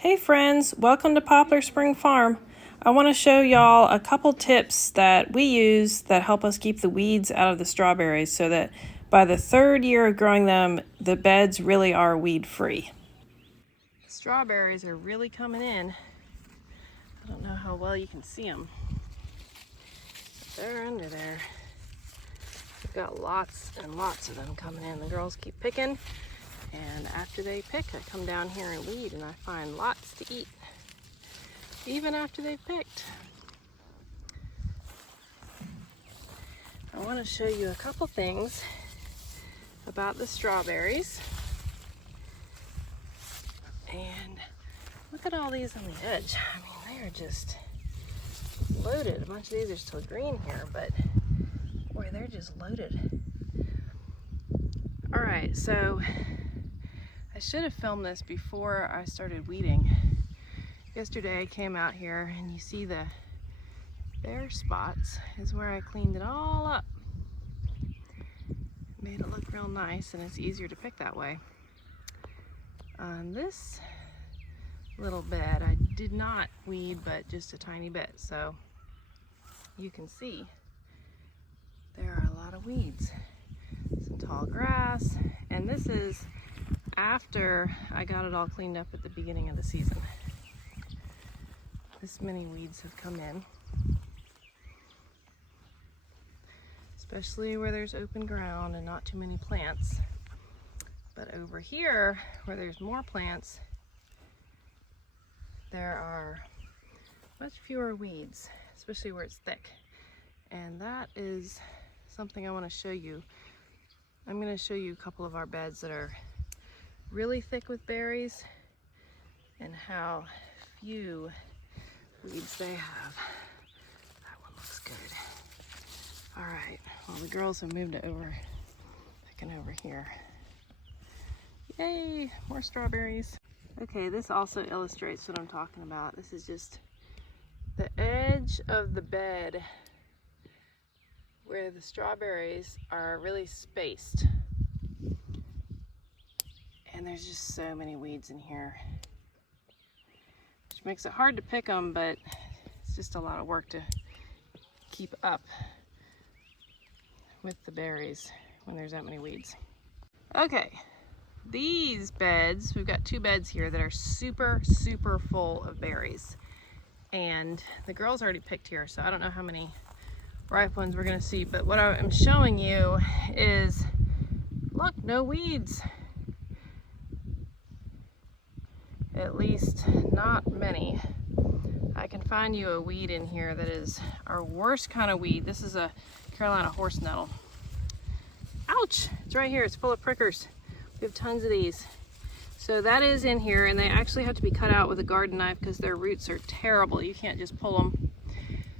Hey friends, welcome to Poplar Spring Farm. I want to show y'all a couple tips that we use that help us keep the weeds out of the strawberries so that by the third year of growing them, the beds really are weed free. The strawberries are really coming in. I don't know how well you can see them. But they're under there. We've got lots and lots of them coming in. The girls keep picking. And after they pick, I come down here and weed, and I find lots to eat, even after they've picked. I want to show you a couple things about the strawberries. And look at all these on the edge. I mean, they are just loaded. A bunch of these are still green here, but boy, they're just loaded. All right, so I should have filmed this before I started weeding. Yesterday I came out here and you see the bare spots is where I cleaned it all up. Made it look real nice, and it's easier to pick that way. On this little bed I did not weed, but just a tiny bit, so you can see there are a lot of weeds. Some tall grass, and this is after I got it all cleaned up at the beginning of the season. This many weeds have come in, especially where there's open ground and not too many plants. But over here, where there's more plants, there are much fewer weeds, especially where it's thick. And that is something I want to show you. I'm going to show you a couple of our beds that are really thick with berries and how few weeds they have. That one looks good. All right, well, the girls have moved it over, picking over here. Yay, more strawberries. Okay, this also illustrates what I'm talking about. This is just the edge of the bed where the strawberries are really spaced. And there's just so many weeds in here, which makes it hard to pick them, but it's just a lot of work to keep up with the berries when there's that many weeds. Okay, these beds, we've got two beds here that are super full of berries. And the girls already picked here, so I don't know how many ripe ones we're gonna see, but what I'm showing you is, look, no weeds. At least not many. I can find you a weed in here that is our worst kind of weed. This is a Carolina horse nettle. Ouch, it's right here, it's full of prickers. We have tons of these. So that is in here, and they actually have to be cut out with a garden knife because their roots are terrible. You can't just pull them.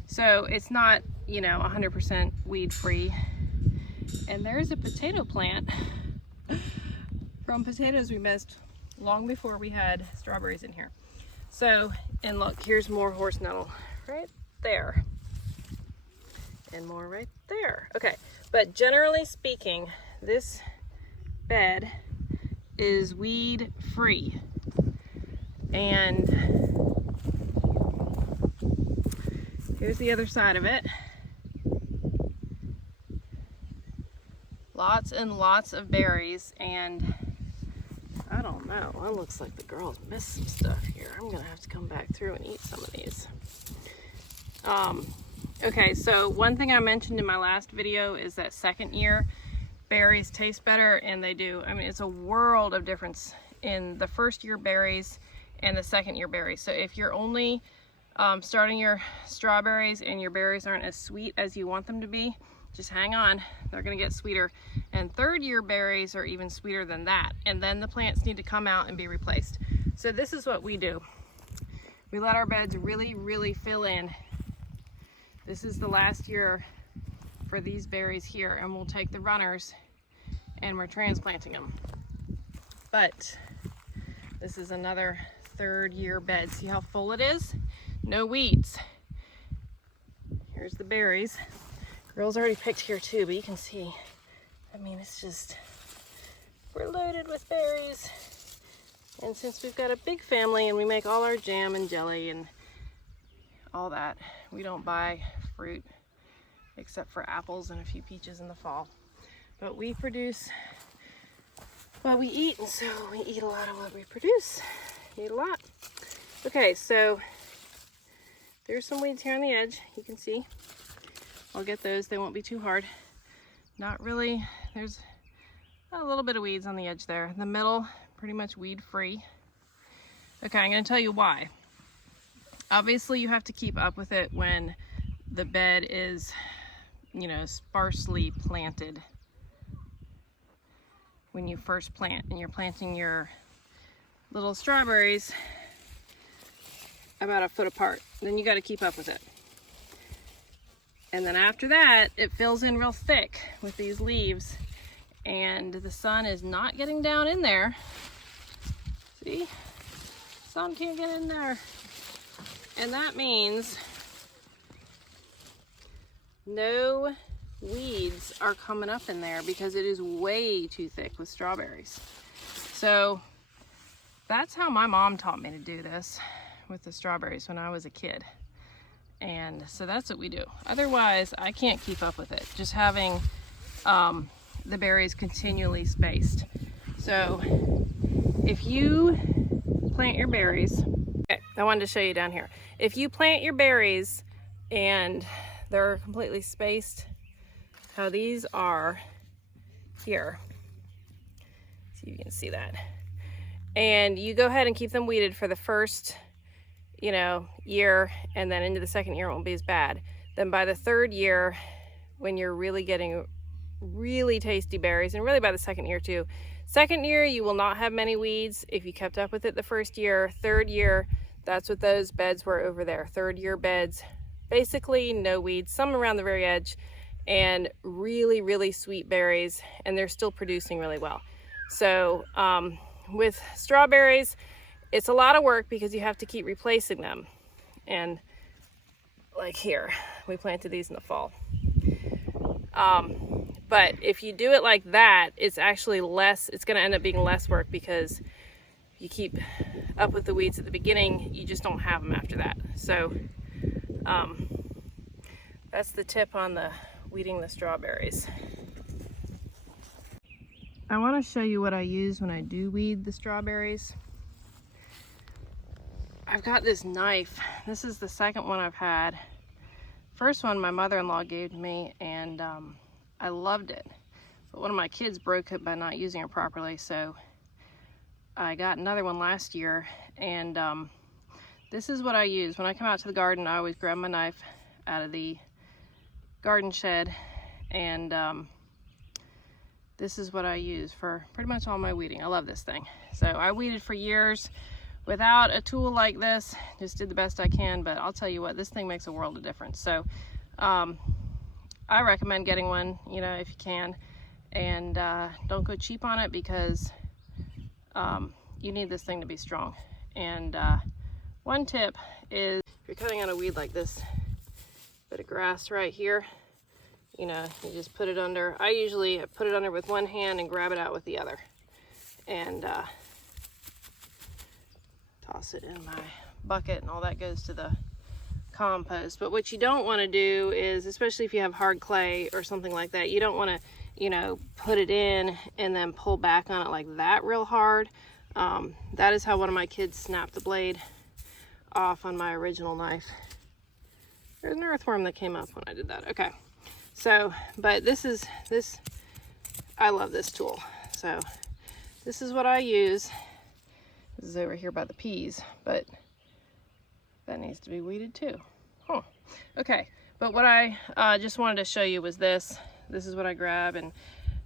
So it's not, 100% weed free. And there's a potato plant from potatoes we missed long before we had strawberries in here. So, and look, here's more horse nettle right there. And more right there. Okay, but generally speaking, this bed is weed free. And here's the other side of it. Lots and lots of berries, and I don't know, it looks like the girls missed some stuff here. I'm gonna have to come back through and eat some of these. Okay, so one thing I mentioned in my last video is that second year berries taste better, and they do. I mean, it's a world of difference in the first year berries and the second year berries. So if you're only starting your strawberries and your berries aren't as sweet as you want them to be, just hang on, they're gonna get sweeter. And third year berries are even sweeter than that. And then the plants need to come out and be replaced. So this is what we do. We let our beds really fill in. This is the last year for these berries here, and we'll take the runners and we're transplanting them. But this is another third year bed. See how full it is? No weeds. Here's the berries. Girls already picked here too, but you can see, I mean, it's just, we're loaded with berries. And since we've got a big family and we make all our jam and jelly and all that, we don't buy fruit except for apples and a few peaches in the fall. But we produce what we eat, and so we eat a lot of what we produce. Eat a lot. Okay, so there's some weeds here on the edge, you can see. I'll get those, they won't be too hard. Not really, there's a little bit of weeds on the edge there. In the middle, pretty much weed free. Okay, I'm gonna tell you why. Obviously you have to keep up with it when the bed is, you know, sparsely planted. When you first plant and you're planting your little strawberries about a foot apart, then you got to keep up with it. And then after that, it fills in real thick with these leaves, and the sun is not getting down in there. See? Sun can't get in there. And that means no weeds are coming up in there because it is way too thick with strawberries. So that's how my mom taught me to do this with the strawberries when I was a kid. And so that's what we do. Otherwise, I can't keep up with it. Just having the berries continually spaced. So if you plant your berries, okay, I wanted to show you down here. If you plant your berries and they're completely spaced, how these are here. See if you can see that. And you go ahead and keep them weeded for the first, you know, year, and then into the second year it won't be as bad. Then by the third year, when you're really getting really tasty berries, and really by the second year too. Second year, you will not have many weeds if you kept up with it the first year. Third year, that's what those beds were over there. Third year beds, basically no weeds, some around the very edge, and really, really sweet berries, and they're still producing really well. So with strawberries, it's a lot of work because you have to keep replacing them. And like here, we planted these in the fall. But if you do it like that, it's actually less, it's gonna end up being less work because you keep up with the weeds at the beginning, you just don't have them after that. So that's the tip on the weeding the strawberries. I want to show you what I use when I do weed the strawberries. I've got this knife. This is the second one I've had. First one my mother-in-law gave me, and I loved it. But one of my kids broke it by not using it properly, so I got another one last year, and this is what I use. When I come out to the garden, I always grab my knife out of the garden shed, and this is what I use for pretty much all my weeding. I love this thing. So I weeded for years without a tool like this, just did the best I can, but I'll tell you what, this thing makes a world of difference. So I recommend getting one, you know, if you can, and don't go cheap on it because you need this thing to be strong. And one tip is, if you're cutting out a weed like this, bit of grass right here, you know, you just put it under. I usually put it under with one hand and grab it out with the other, and toss it in my bucket, and all that goes to the compost. But what you don't want to do is, especially if you have hard clay or something like that, you don't want to, you know, put it in and then pull back on it like that real hard. That is how one of my kids snapped the blade off on my original knife. There's an earthworm that came up when I did that. Okay, so, but this, I love this tool. So this is what I use. This is over here by the peas, but that needs to be weeded too. Huh. Okay, but what I just wanted to show you was this. This is what I grab, and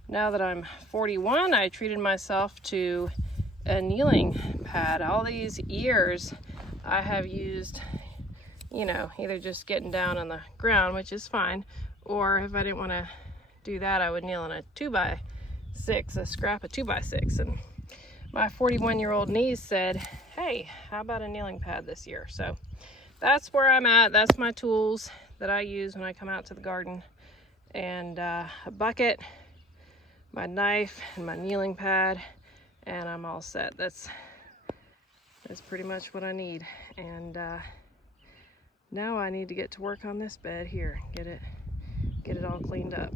now that I'm 41, I treated myself to a kneeling pad. All these years I have used, you know, either just getting down on the ground, which is fine, or if I didn't want to do that, I would kneel on a 2x6, a scrap of 2x6. And my 41-year-old knees said, hey, how about a kneeling pad this year? So that's where I'm at. That's my tools that I use when I come out to the garden. And a bucket, my knife, and my kneeling pad, and I'm all set. That's That's pretty much what I need. And now I need to get to work on this bed here, get it all cleaned up.